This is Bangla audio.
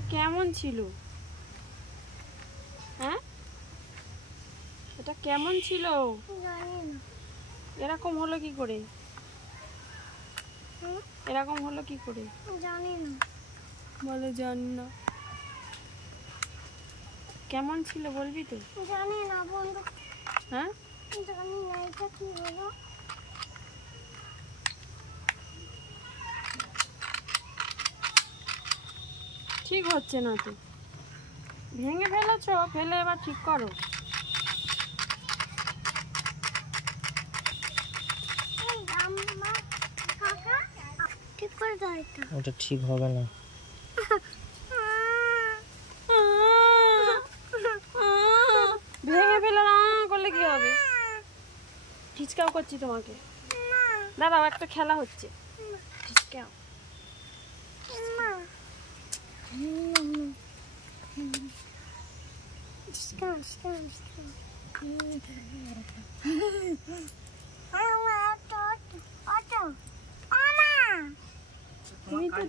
এটা কেমন ছিল? হ্যাঁ, এটা কেমন ছিল? এরকম হলো কি করে? এরকম হলো কি করে? জানি না। বলে জানি না। কেমন ছিল বলবি তো? জানি না বন্ধু। হ্যাঁ, জানি না এটা কি হলো। ঠিক হচ্ছে না তো। ভেঙে ফেলেছো, ফেলে এবার ঠিক করো। ঠিক করে দাও এটা। ওটা ঠিক হবে না। ভেঙে ফেলে না করলে কি হবে? ঠিচকাও করছি তোমাকে। দাঁড়াও, একটা খেলা হচ্ছে। ঠিচকাও। তুমি তো